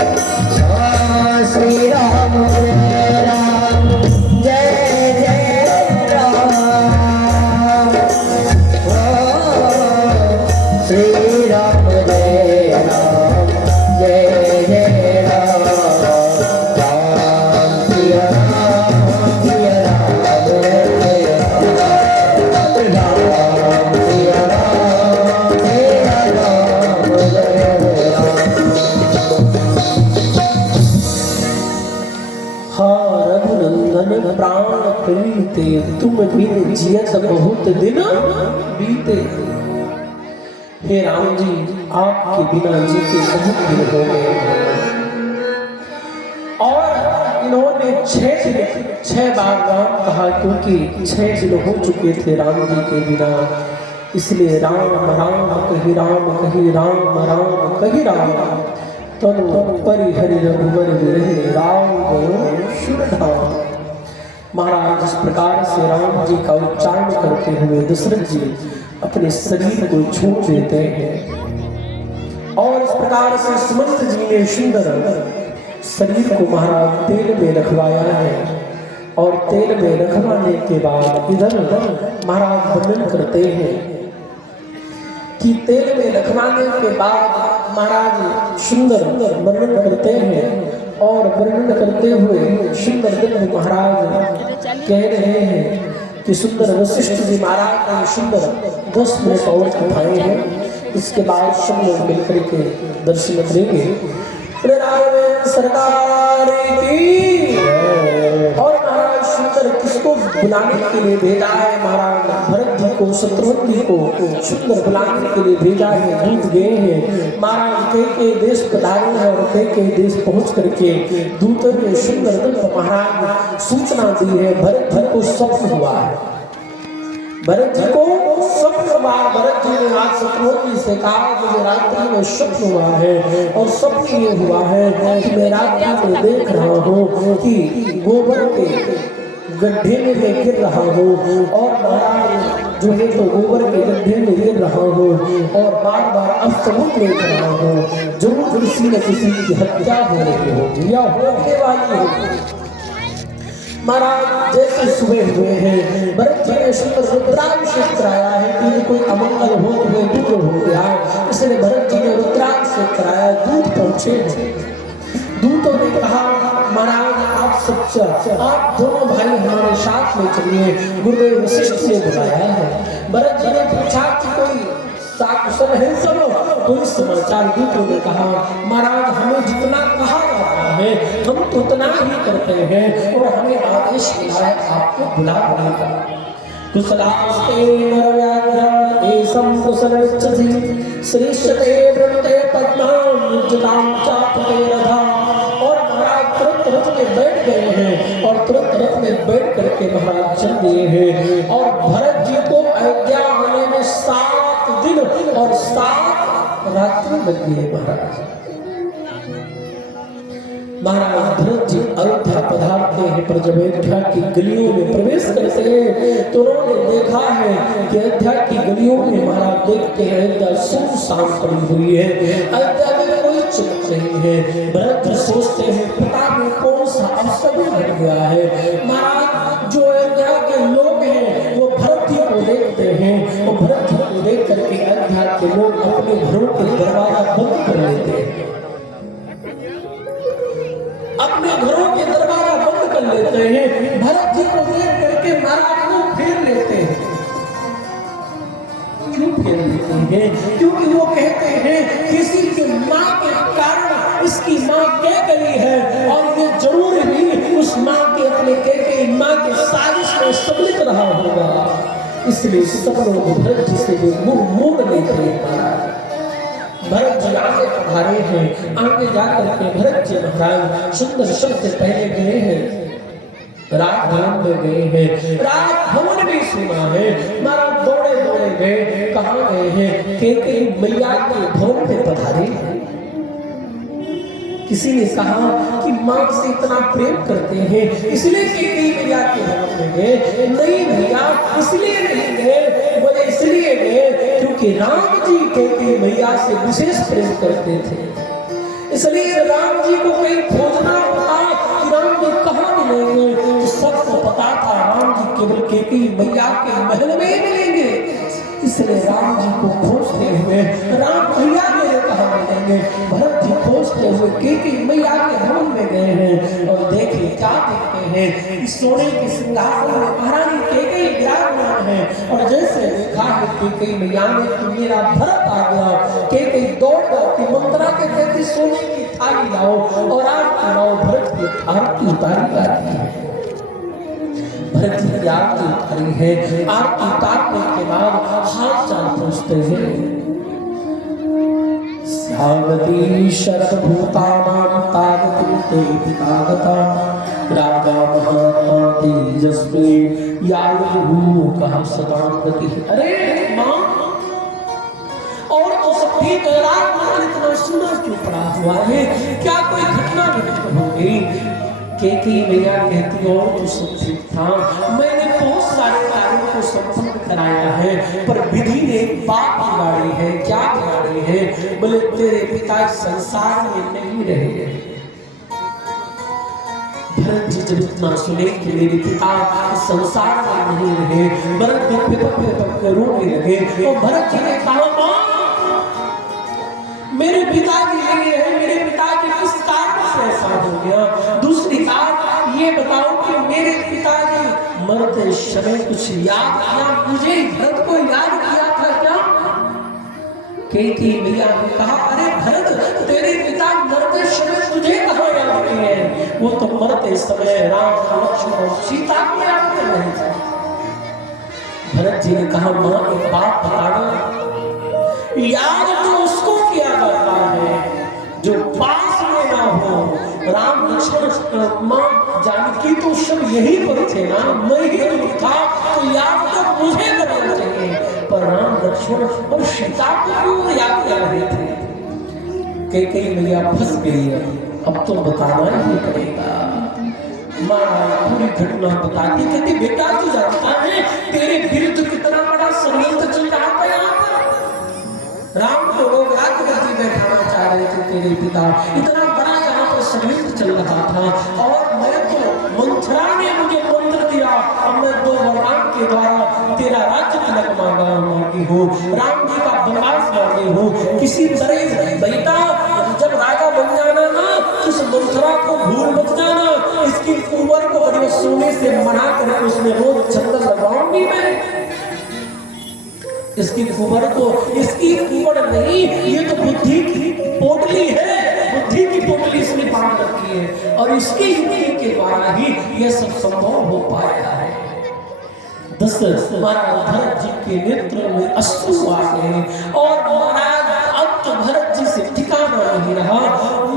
श्री राम जय राम जय जय राम। श्री राम जय राम जय जय राम। राम सिया राम सिया राम जय राम। राम सिया राम सिया राम जय राम। रघुनंदन प्राण प्रीते तुम बिन जियत बहुत दिन बीते। हे राम जी, आपके बिना जीते बहुत दिन हो गए और इन्होंने छह बार राम कहा, क्योंकि 6 दिन हो चुके थे राम जी के बिना। इसलिए राम राम कही राम कही राम राम कही राम तनु परिहरि रघुवर विरहे राम गयो शुरधाम। महाराज इस प्रकार से राम जी का उच्चारण करते हुए दशरथ जी अपने शरीर को छोड़ देते हैं और इस प्रकार से सुमंत जी ने सुंदर शरीर को महाराज तेल में रखवाया है। और तेल में रखवाने के बाद इधर महाराज वर्णन करते हैं कि तेल में रखवाने के बाद महाराज सुंदर वर्णन करते हैं और वर्णन करते हुए सुंदर दिन महाराज कह रहे हैं कि सुंदर वशिष्ठ जी महाराज ने सुंदर 10 मिनट और उठाए हैं। इसके बाद सब लोग मिलकर के दर्शन करेंगे। सरकार की और महाराज सुंदर किसको बुलाने के लिए भेजा है? महाराज भरत जी को शत्रुघ्न जी को सुंदर बुलाने के लिए भेजा है। दूत गए हैं महाराज के देश पधारे हैं और के देश पहुंच करके दूतों ने सुंदर महाराज सूचना दी है भरत जी को स्वप्न हुआ है। भरत जी को स्वप्न हुआ। भरत जी ने आज शत्रुघ्न जी से कहा मुझे रात्रि में स्वप्न हुआ है और स्वप्न ये हुआ है कि मैं रात्रि में देख रहा हूँ कि गोबर के गड्ढे में गिर रहा हूँ और महाराज जो है तो गोबर के गड्ढे में गिर रहा हूँ और बार बार अस्तमुख देख रहा हूँ। जरूर किसी न किसी की हत्या हो रही होगी या होने वाली होगी। महाराज जैसे सुबह हुए हैं भरत जी ने सुंदर रुद्राभिषेक कराया है कि कोई अमंगल हो गए दूर हो गया, इसलिए भरत जी ने रुद्राभिषेक कराया। दूत पहुंचे, दूतों ने कहा महाराज आप सच्चा, आप दोनों भाई हमारे साथ में चलिए। गुरुदेव वशिष्ठ ने बुलाया है। भरत जी ने पूछा कि कोई कुशल है सब? कोई समाचार? दूतों ने कहा महाराज हमें जितना कहा जाता है हम तो उतना ही करते हैं और हमें आदेश मिला है आपको बुलाने का। कुशलास्ते नरव्याघ्रं एषं कुशलमिच्छसि श्रेष्ठते वृणते पद्मां जटां चापते रथा। और महाराज तुरंत रथ में बैठ गए हैं और तुरंत रथ में बैठ करके महाराज चल दिए हैं। और भरत जी को अयोध्या आने में 7 दिन और 7 रात्रि लग गई। महाराज भरत जी अयोध्या पधारते हैं पर जब अयोध्या की गलियों में प्रवेश करते हैं तो उन्होंने देखा है कि अयोध्या की गलियों में महाराज देखते हैं अयोध्या सुनसान पड़ी हुई है, अयोध्या में कोई चमक नहीं है। भरत जी सोचते हैं पता नहीं कौन सा अवसर घट गया है। महाराज जो अयोध्या के लोग हैं वो भरत जी को देखते हैं और भरत जी को देख करके अयोध्या के लोग अपने घरों के दरवाजा बंद कर लेते हैं, अपने घरों के दरवाजा बंद कर लेते हैं। भरत जी को देख करके महाराज को फेर लेते हैं। क्यों फेर लेते हैं? क्योंकि वो कहते हैं किसी की माँ के कारण इसकी माँ कह गई है और ये जरूर भी उस माँ के अपने कह माँ के साजिश में सम्मिलित रहा होगा। इसलिए सब लोग भरत जी से मुंह मोड़ लेते हैं। भरत जी आगे पधारे हैं, आगे जाकर के भरत जी महाराज सुंदर शब्द पहले गए हैं, राजभवन में गए हैं। राजभवन भी सुना है, महाराज दौड़े दौड़े गए। कहाँ गए हैं? केकई मैया के भवन में पधारे हैं। किसी ने कहा कि माँ से इतना प्रेम करते हैं इसलिए केकई मैया के भवन में गए। नहीं भैया इसलिए नहीं गए, बोले इसलिए गए क्योंकि राम जी केकई मैया से विशेष प्रेम करते थे। इसलिए राम जी को कहीं खोजना पड़ा कि राम जी कहाँ मिलेंगे, तो सबको पता था राम जी केवल कैकेयी मैया के महल में ही मिलेंगे। इसलिए राम जी को खोजते हुए राम भैया मेरे कहाँ मिलेंगे, भरत जी खोजते हुए कैकेयी मैया के भवन में गए हैं और देखे क्या देखते हैं, सोने के सिंहासन में महारानी कैकेयी विराजमान है। और जैसे देखा है कैकेयी मैया ने कि मेरा भरत आ गया, कैकेयी दौड़ जाती, मंत्रा के कहती सोने की थाली लाओ और आरती लाओ। भरत की आरती उतारी जाती है, भरत जी की आरती उतारी है। आरती उतारने के बाद हाल चाल पूछते हैं। श्यामती सर्वभूतानां तावती पितागता राजा महात्मा तेजस्वी यायुः कहा सदांगति। अरे माँ, और तो सब ठीक है, रात इतना सुना क्यों पड़ा हुआ है, क्या कोई घटना घटित हो गई? कैकेयी मैया कहती और तो सब ठीक था, मैंने बहुत सारे कार्यों को संपन्न कराया है, पर विधि ने बात बिगाड़ी है। क्या बिगाड़ी है? बोले तेरे पिता संसार में नहीं रहे। भरत जी जब इतना सुने कि मेरे पिता संसार में नहीं रहे, भरत जी रोने लगे। और भरत जी ने कहा माँ, मेरे पिताजी नहीं है, मेरे पिताजी किस कारण से ऐसा हो गया? दूसरी बात ये बताओ कि मेरे पिताजी मरते समय कुछ याद किया, मुझे भरत को याद किया था क्या? कैकेयी मैया ने कहा अरे भरत, तेरे पिता मरते समय तुझे कहाँ याद किए? वो तो मरते समय राम लक्ष्मण और सीता को याद कर रहे थे। भरत जी ने कहा माँ एक बात बताना, याद तो उसको किया जाता है जो पास में ना हो। राम लक्ष्मण माँ जानकी तो सब यही पर थे ना, मैं ही तो था, तो याद तो मुझे करना चाहिए, पर राम लक्ष्मण और सीता को क्यों याद कर रहे थे? कैकेयी मैया फंस गई है, अब तो बताना ही पड़ेगा। माँ पूरी घटना बताती, कहती बेटा तू जानता है तेरे विरुद्ध कितना बड़ा षड्यंत्र चल रहा था यहाँ पर। राम को लोग राज्यगद्दी बैठाना चाह रहे थे, तेरे पिता इतना बड़ा यहाँ पर षड्यंत्र चल रहा था। और मैं तो मंत्रा ने मुझे मंत्र दिया, अब मैं 2 वरदान के द्वारा तेरा राज्य तिलक मांगी हूँ, राम जी का वनवास मांगी हूँ। किसी तरह बेटा जब राजा बन जाना ना, उस मंत्रा को भूल मत जाना, इसकी कुंवर को बड़ी सोने से मना कर उसमें रोज चंदन लगाऊंगी मैं। इसकी कुंवर को, इसकी कुंवर नहीं, ये तो बुद्धि की पोटली है, बुद्धि की पोटली इसने बांध रखी है, और इसकी युक्ति के द्वारा ही यह सब संभव हो पाया है। दशरथ महाराज भरत जी के नेत्र में अश्रु आ गए, और महाराज अब तो भरत जी से ठिकाना नहीं रहा।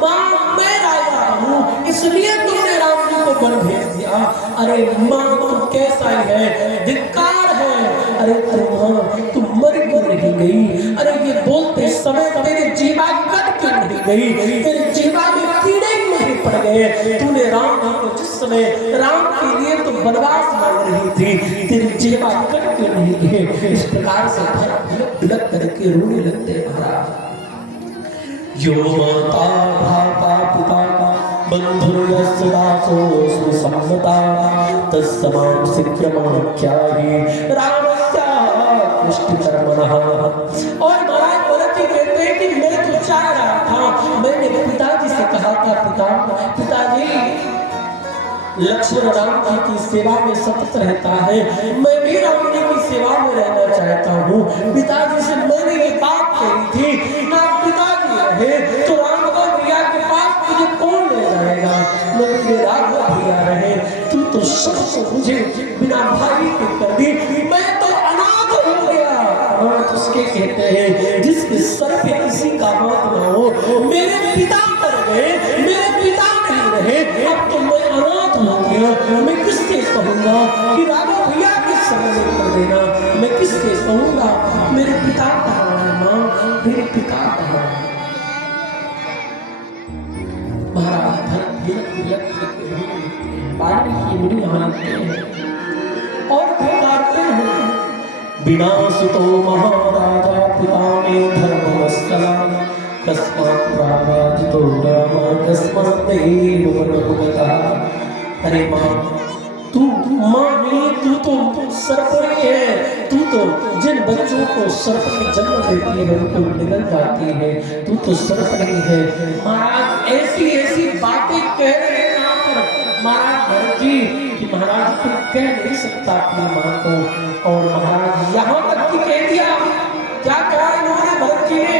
माँ मैं राजा हूँ, इसलिए तुमने राम जी को वन भेज दिया। अरे माँ तुम कैसा है, धिक्कार है। अरे माँ तुम मर क्यों नहीं गई? अरे ये बोलते समय तेरे जीवा कट क्यों नहीं गई? तेरे जीवा में कीड़े क्यों नहीं पड़ गए? तूने राम जी को जिस समय राम के लिए तो वनवास मांग रही थी, तेरे जीवा कट क्यों नहीं गए? इस प्रकार से भरत बिलक करके रोने लगते। महाराज यो माता भाता पिता बंधुर्यस्य दासोऽस्मि सम्मता तस्मात् शीघ्रमाख्याहि रामस्य कृष्णकर्मणः। और महाराज भरत जी कहते हैं कि मैं तो चाह रहा था, मैंने पिताजी से कहा था पिताजी लक्ष्मण राम जी की सेवा में सतत रहता है, मैं भी राम जी की सेवा में रहना चाहता हूँ। पिताजी से मैंने ये बात कही थी, ना पिताजी रहे तो राघव भैया के पास मुझे कौन ले जाएगा? मैं मेरे राघव भैया रहे, तू तो सबको मुझे बिना भाई के कर दी, मैं तो अनाथ हो गया। अनाथ उसके कहते हैं जिसके सर पे किसी का हाथ ना हो। मेरे पिता कर गए, मेरे पिता नहीं रहे, अब तो मैं अनाथ हो गया। मैं किससे कहूँगा कि राघव भैया के समय कर देना? मैं किससे कहूँगा मेरे पिता कहाँ है? माँ मेरे पिता कहाँ है? महाराज और पुकारते हैं बिना सुतो महाराजा पिता में धर्मवत्सला कस्मात् रामाजितो राम कस्मात् मनोगता। अरे माँ तू माँ नहीं, तू तो सर्पणी है। तू तो जिन बच्चों को सर्प में जन्म देती है उनको निगल जाती है, तू तो सर्पणी है। महाराज ऐसी ऐसी बातें कह रहे हैं यहाँ पर महाराज भरत जी कि महाराज तू कह नहीं सकता अपनी माँ को। और महाराज यहाँ तक कि कह दिया, क्या कहा इन्होंने भरत जी ने?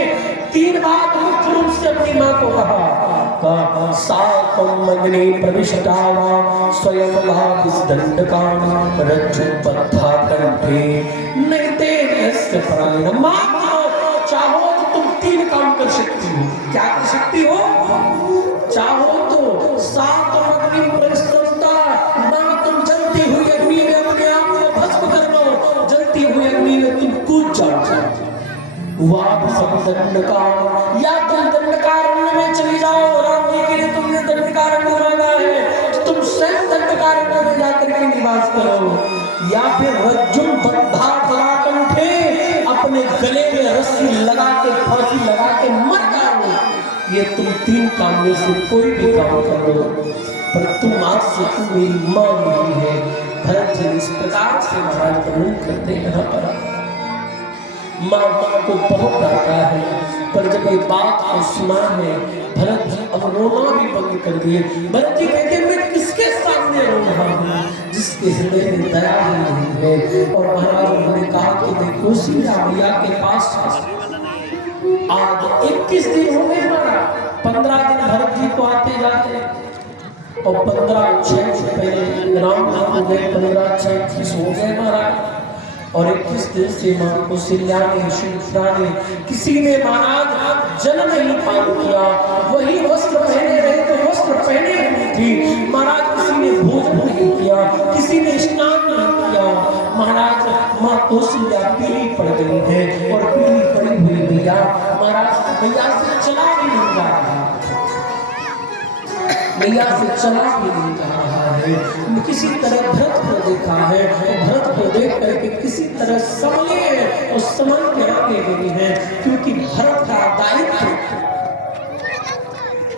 3 बार मुख्य रूप से अपनी माँ को कहा, साकं अग्नि प्रविष्टा वा स्वयं लाभिस्दण्डकान् रज्जुबद्धा कंठे नैतेनस्य परायणम्। माँ चाहो तो तुम 3 काम कर सकती हो। क्या कर सकती हो? चाहो तो साकं अग्नि प्रविष्टा, माँ तुम जलती हुई अग्नि में अपने आप को भस्म कर लो, जलती हुई अग्नि में तुम कूद जाओ। या तुम दंडकारण्य में चली जाओ। राम जी के लिए तुमने दंडकारण्य मांगा है, तो तुम स्वयं दंडकारण्य में जाकर के निवास करो। या फिर रज्जुम बद्धा कंठे, अपने गले में रस्सी लगा के फांसी लगा के मर जाओ। ये तुम 3 काम में से कोई भी काम कर लो, पर तुम आज से तुम मेरी मां नहीं है। भरत जी इस प्रकार से महाराज वर्णन करते हैं यहाँ पर। माँ को बहुत डांटा है, पर जब ये बात को सुना है भरत जी अब रोना भी बंद कर दिए। भरत जी कहते हैं मैं किसके सामने रो रहा हूँ जिसके हृदय में दया ही नहीं है। और महाराज उन्होंने कहा कि देखो सीता मैया के पास आज 21 दिन हो गए हमारा, 15 दिन भरत जी को आते जाते और 15/6 से पहले राम हो गए, 15/6 हो गए महाराज। और 21 दिन से माँ कौशल्या ने सुमित्रा ने किसी ने महाराज जल नहीं पान किया, वही वस्त्र पहने रहे तो वस्त्र पहने हुए थी महाराज। किसी ने भोजन नहीं किया, किसी ने स्नान नहीं किया महाराज। माँ कौशल्या पीली पड़ गई है और पीली पड़ी हुई मैया महाराज मैया से चला भी नहीं जा रहा, मैया से चला भी नहीं जा रहा है। किसी तरह भरत को देखा है, भरत को देख करके किसी तरह संभले और संभल के आगे गई है, क्योंकि भरत का दायित्व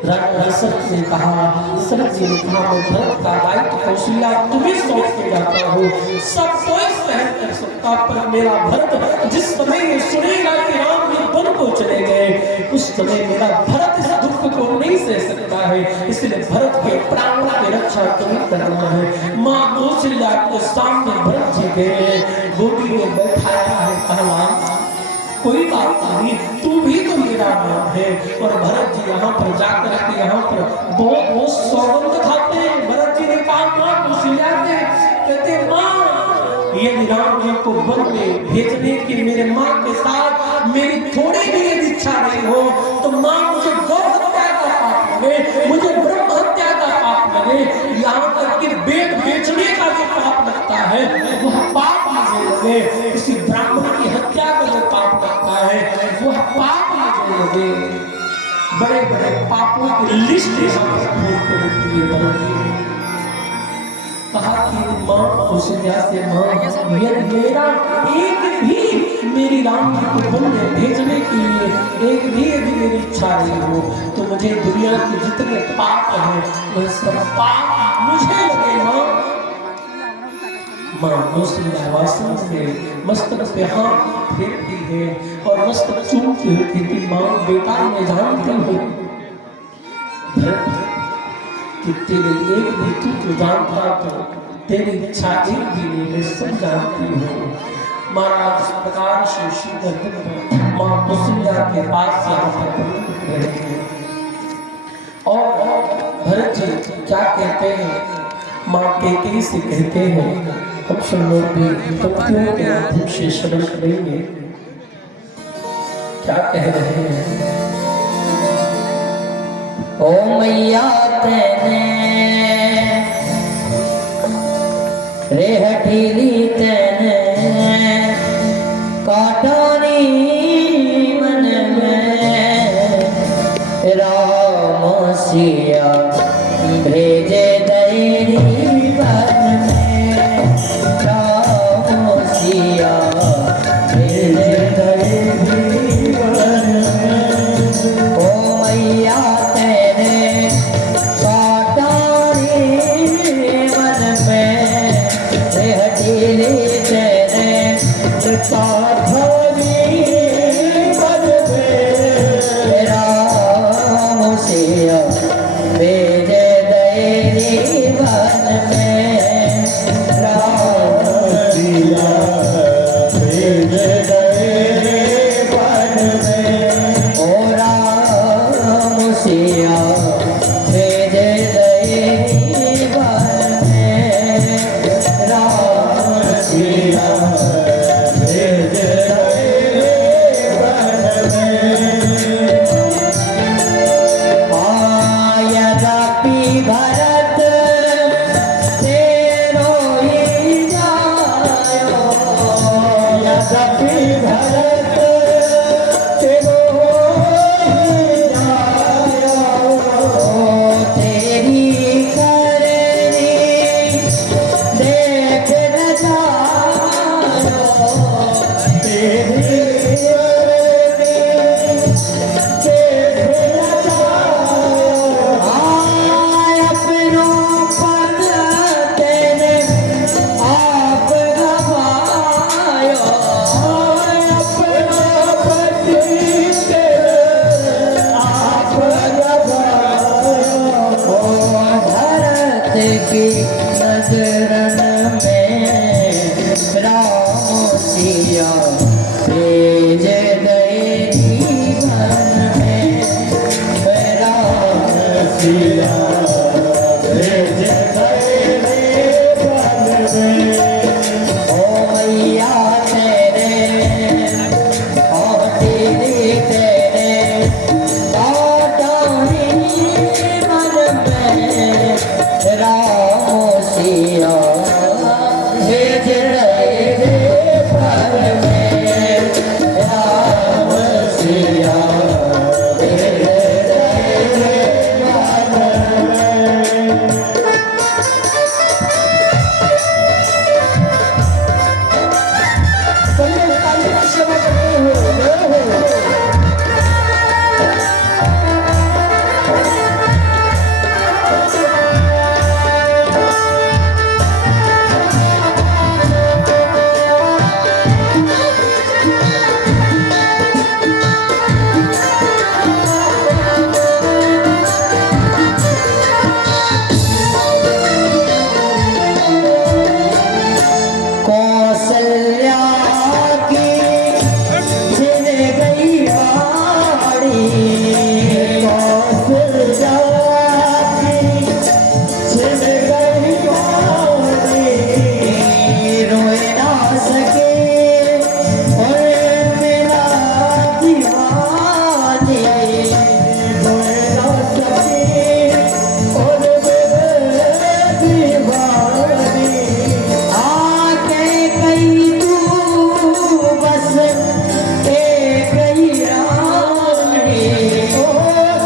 दशरथ ने कहा, दशरथ जी ने कहा मैं भरत का दायित्व कौशल्या तुम्हें सौंप के जाता हूँ। सब कोई सहन कर सकता, पर मेरा भरत जिस समय ये सुनेगा कि राम जी वन को चले गए, उस समय मेरा भरत इस दुख को नहीं सह सकता है। इसलिए भरत के प्राणों की रक्षा तुम्हें करना है। माँ कौशल्या के सामने भरत जी गए, गोदी में बैठाया है, कहा कोई बात नहीं, तू भी तो मेरा नाम है। और भरत जी यहाँ पर जाकर के यहाँ पर बहुत सौगंध खाते हैं। भरत जी ने कहा माँ कौशल्या से, कहते माँ यदि राम जी को वन में भेजने की मेरे माँ के साथ मेरी थोड़ी भी यदि इच्छा नहीं हो तो माँ मुझे गौ हत्या का पाप लगे, मुझे ब्रह्म हत्या का पाप लगे, यहाँ तक कि वेद बेचने का जो पाप लगता है वह पाप मुझे लगे, किसी ब्राह्मण की हत्या का जो पाप लगता है वह पाप मुझे लगे। बड़े बड़े पापों की लिस्ट कहा कि माँ कौशल्या से माँ यदि मेरा एक भी मेरी राम जी को वन में भेजने के लिए एक भी यदि मेरी इच्छा नहीं हो तो मुझे दुनिया के जितने पाप हैं वह सब पाप मुझे लगे। माँ कौशल्या वास्तव में मस्तक पे हाथ फेरती है और मस्तक चूमती हुई कहती माँ बेटा मैं जानती हूँ कि तेरे एक भी तू तो जानता तो तेरी इच्छा एक भी नहीं, मैं सब जानती हूँ। महाराज इस प्रकार से शीतल दिन माँ कौशल्या के पास और भरत जी क्या कहते हैं, माँ कैकेयी से कहते हैं, हम सब लोग भी पंक्तियों के माध्यम से श्रवण करेंगे क्या कह रहे हैं। ओ मैया तेने रे हठीली तेने काटानी मन में राम सिया भेजे दैरी बन में राम सिया भेजे दैरी बन में। सिया भेजे दैरी वन में राम सिया भेज गए वन में। ओ राम सिया भेजे दैरी वन में राम सिया भेज गए वन में। यद्यपि भरत तेरो ही जायो यद्यपि भरत तेरो ही जायो। तेरी करनी देख न जायो तेरी करनी देख न जायो। अपनों पद तेरे आप गवायो अपना पति तेरे आप गवायो। भरत की नजरन में राम सिया भेज गए जीवन में राम सिया भेज गए वन में। ओ मैया तेरे और तेरी तेरे काटानी मन में राम सिया भेज रहे वन में राम सिया भेज रहे वन में। चलिए ताली की सेवा करते हुए कौशल्या की छिन गई बाड़ी कौशल्या की छिन गई बाड़ी। रोए ना सके और मेरा दीवानी रोए ना सकी और मेरे दीवानी। आके कही तू बस एक ही रानी ओ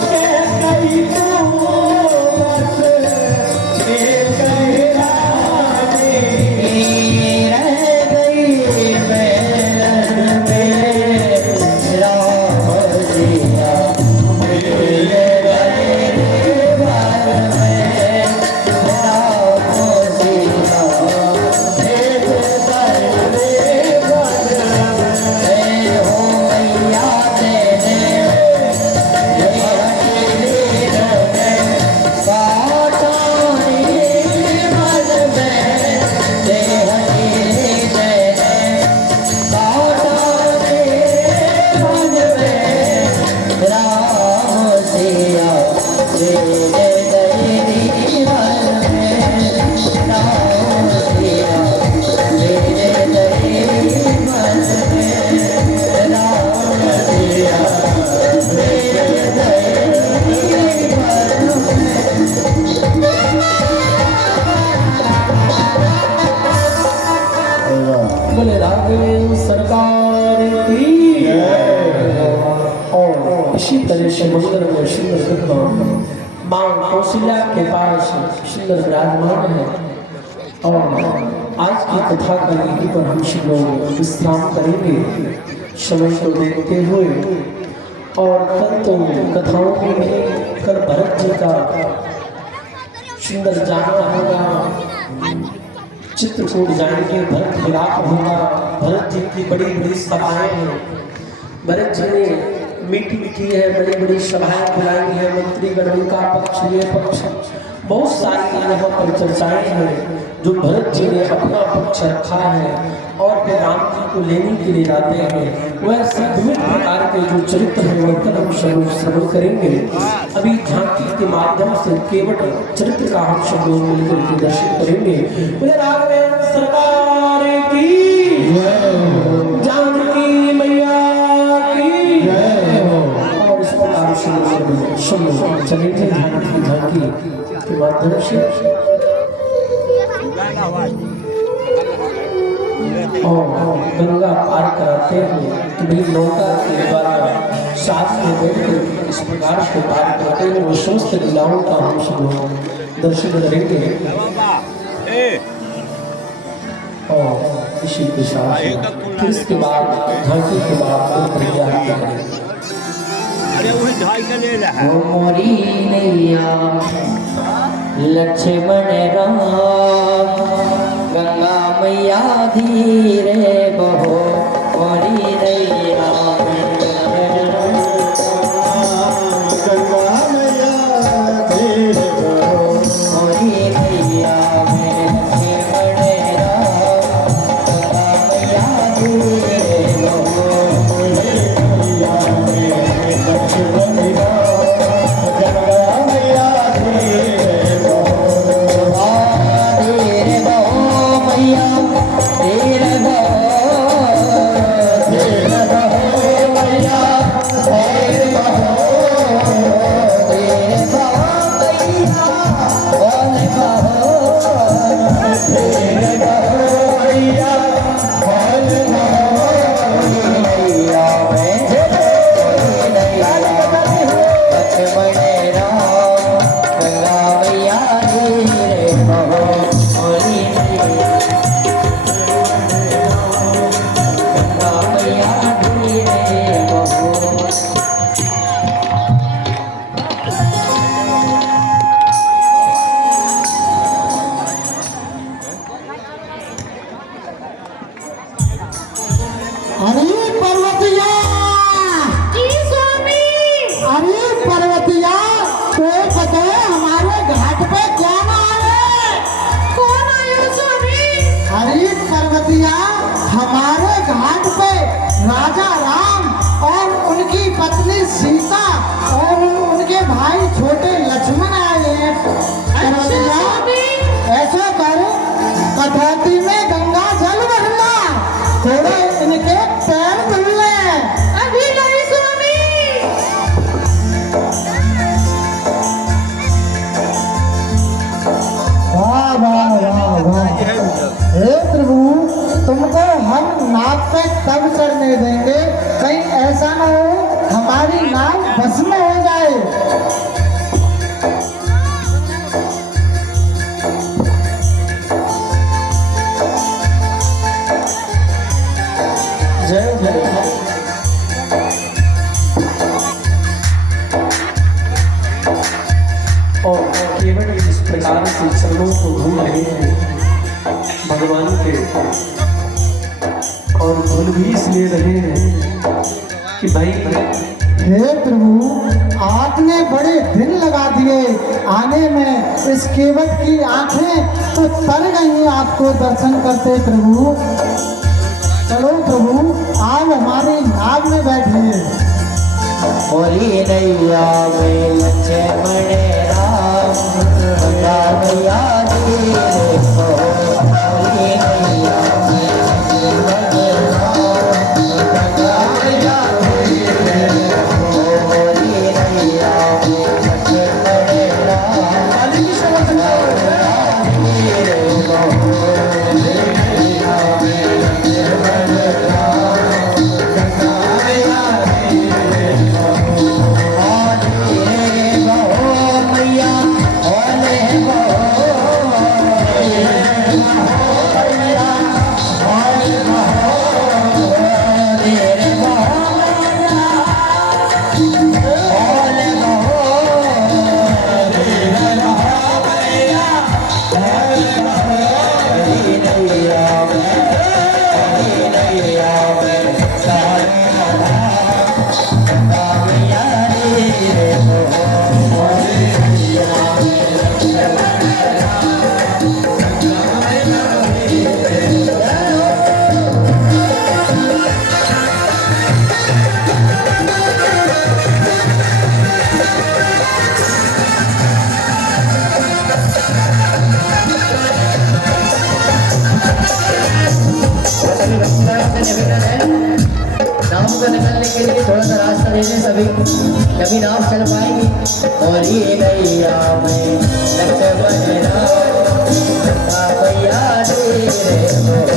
के कई तू बस एक ही रानी। रह गई मैलन में राम सिया भेज गए वन में राम सिया भेज गए वन में। हो मैया तेरे बोले राघवेंद्र सरकार की और इसी तरह से मंदिर में सुंदर दुर्गा मां कौशल्या के पास सुंदर विराजमान है। और आज की कथा का यहीं पर हम सब लोग विश्राम करेंगे समय को देखते हुए। और कल तो कथाओं में भी कल भरत जी का सुंदर जानना होगा, चित्रकूट जाएंगे, भरत विलाप होगा। भरत जी की बड़ी बड़ी सभाएं हैं। भरत जी ने मीठी मीठी है, बड़ी बड़ी सभाएं बुलाई है, मंत्रीगण उनका पक्ष ये पक्ष, बहुत सारी यहाँ पर चर्चाएं हैं जो भरत जी ने अपना पक्ष रखा है और वे राम जी को लेने के लिए जाते हैं। वैसे विभिन्न प्रकार के जो चरित्र हैं उनका हम श्रवण करेंगे। अभी झांकी के माध्यम से केवल चरित्र का हम सब लोग मिलकर के दर्शन करेंगे। बोले राघवेंद्र सरकार की, जानकी मैया की, और इस प्रकार से चलेंगे झांकी के माध्यम से। और गंगा पार कराते हैं तो मेरी नौका के द्वारा साथ में बैठकर इस प्रकार से पार करते हैं। वो समस्त लीलाओं का हम सब लोग दर्शन करेंगे और इसी के साथ फिर इसके बाद झांकी के बाद मोरी नैया लक्ष्मण राम गंगा मैया धीरे बहो मोरी नैया गंगा मैया धीरे बहो मोरी नैया लक्ष्मण राम गंगा मैया धीरे बहो हमारे घाट पे राजा राम और उनकी पत्नी सीता और उनके भाई छोटे लक्ष्मण आए हैं। ऐसा करो कटौती में गंगा जल भरना, थोड़े इनके पैर धुल ले। अभी नहीं स्वामी। वाह वाह वाह वाह। हे प्रभु, तुमको हम नाव पे तब चढ़ने देंगे कहीं ऐसा न हो हमारी नाव भस्म हो जाए। जय जय और केवल इस प्रकार से चरणों को धो रहे हैं भगवान के, और धुन भी इसलिए रहे हैं कि भाई हे प्रभु, आपने बड़े दिन लगा दिए आने में, इस केवट की आंखें तो तर गई आपको दर्शन करते प्रभु। चलो प्रभु, आप हमारी नाव में बैठिए। मोरी नैया में लक्ष्मण राम गंगा मैया धीरे बहो मोरी नैया में लक्ष्मण राम गंगा मैया धीरे बहो मोरी नैया में लक्ष्मण राम गंगा मैया धीरे बहो मोरी नैया में लक्ष्मण राम गंगा मैया धीरे बहो के लिए थोड़ा सा रास्ता दे दें सभी, तभी नाव चल पाएगी। मोरी नैया में लक्ष्मण राम गंगा मैया रे मोरी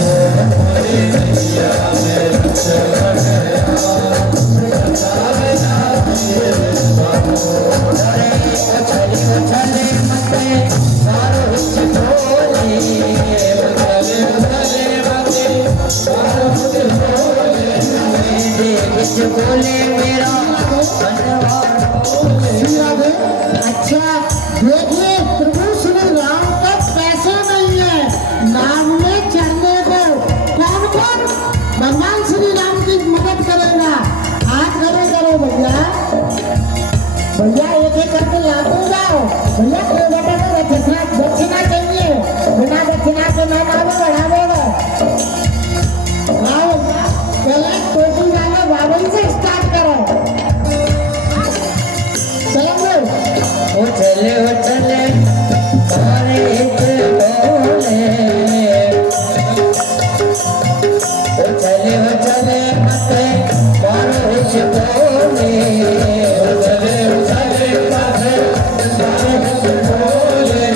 नैया में लक्ष्मण राम गंगा मैया उछले उछले मते मारो हिच बोले उछले उछले मते मारो हिच बोले मेरा मनवा श्री राधे। अच्छा देखिए प्रभु श्री राम का पैसे नहीं है नाम में चढ़ने को। कौन कौन भगवान श्री राम की मदद करेगा? हाथ खड़े करो भैया, भैया एक एक करके लाते जाओ। भैया कोई बेटा को दक्षिणा चाहिए, बिना दक्षिणा के मैं नाम बढ़ावेगा। आओ पहले टोपी वाले बाबू से स्टार्ट करो। चलो उछले उछले मारे हिच बोले उछले उछले मते मारो हिच बोले उछले उछले मते मारो हिच बोले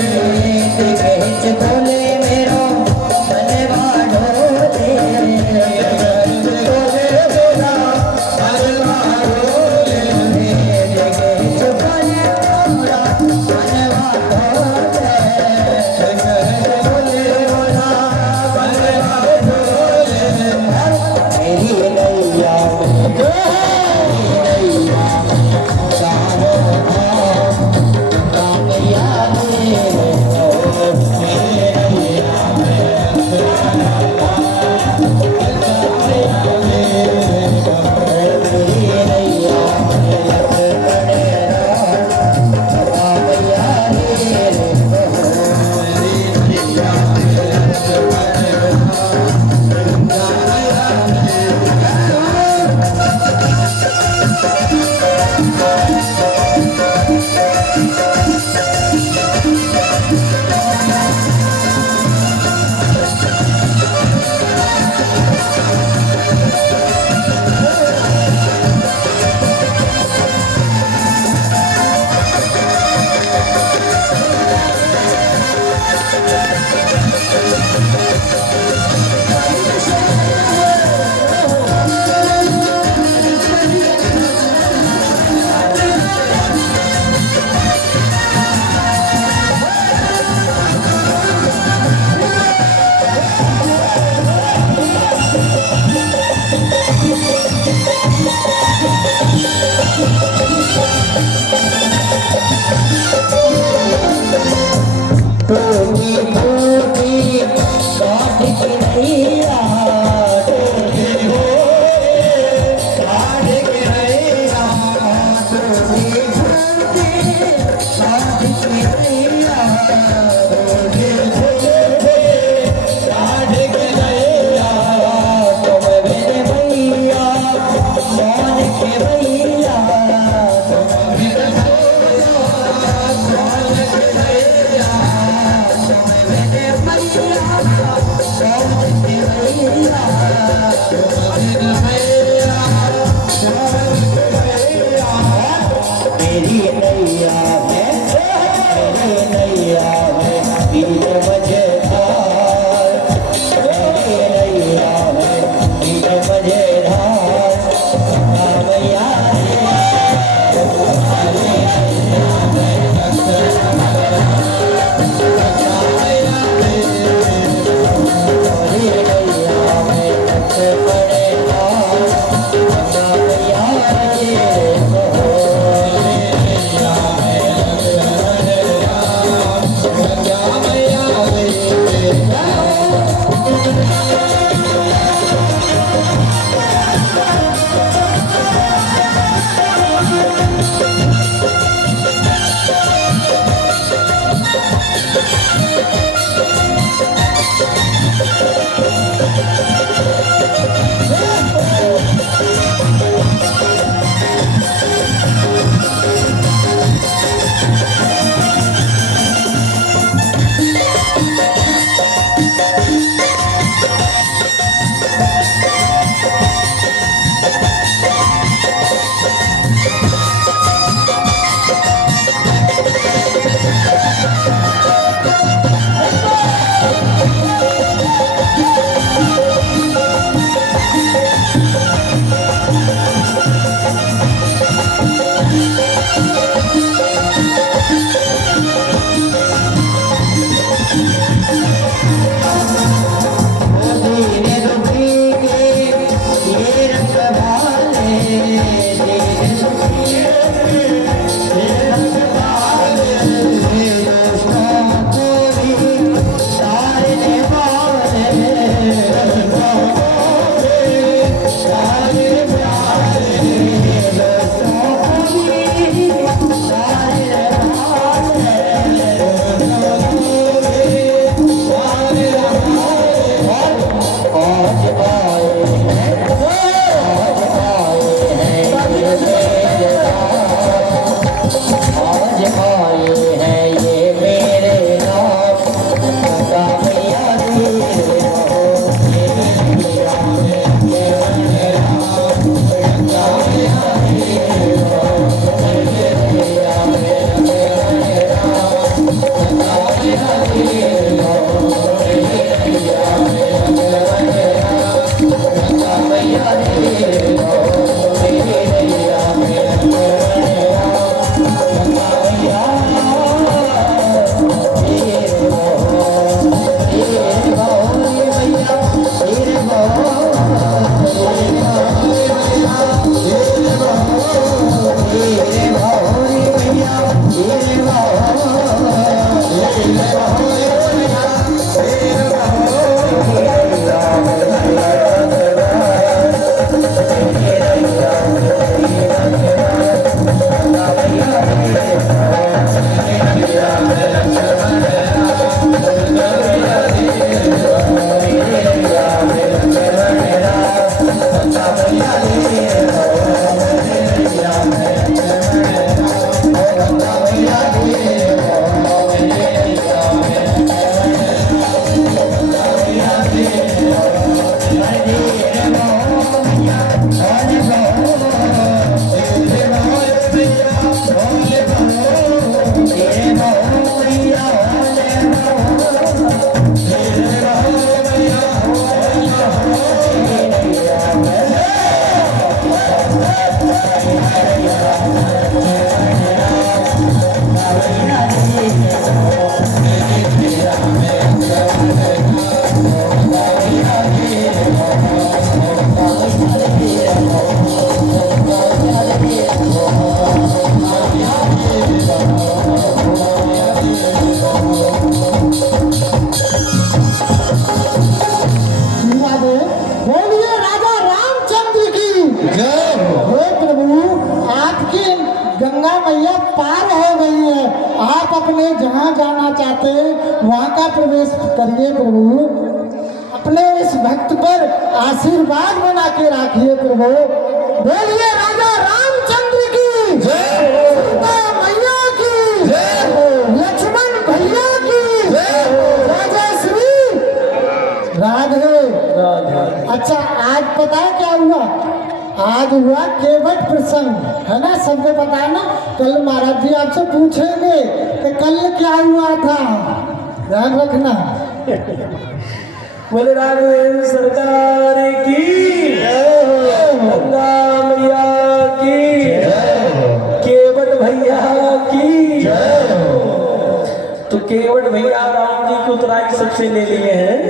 देखे हिच बोले मेरो मनवा ढोले हिच बोले मेरा मनवा ढोले देखे हिच बोले मोरा मनवा ढोले हिच बोले मोरा मनवा ढोले मेरी नैया मेरी नैया है बोलिए राजा रामचंद्र की जय हो। हे प्रभु, आपकी गंगा मैया पार हो गई है। आप अपने जहाँ जाना चाहते हैं वहाँ का प्रवेश करिए प्रभु। अपने इस भक्त पर आशीर्वाद बना के रखिए प्रभु। बोलिए राजा रामचंद्र की जय हो। सीता मैया की जय हो। लक्ष्मण भैया की जय हो। राजा श्री राधे। अच्छा, आज पता है क्या हुआ? आज हुआ केवट प्रसंग, है ना? सबको पता है ना? कल महाराज जी आपसे पूछेंगे कि कल क्या हुआ था, ध्यान रखना। बोले राघवेंद्र सरकार की गंगा मैया की केवट भैया की। तो केवट भैया राम जी की उतराई सबसे ले लिए हैं।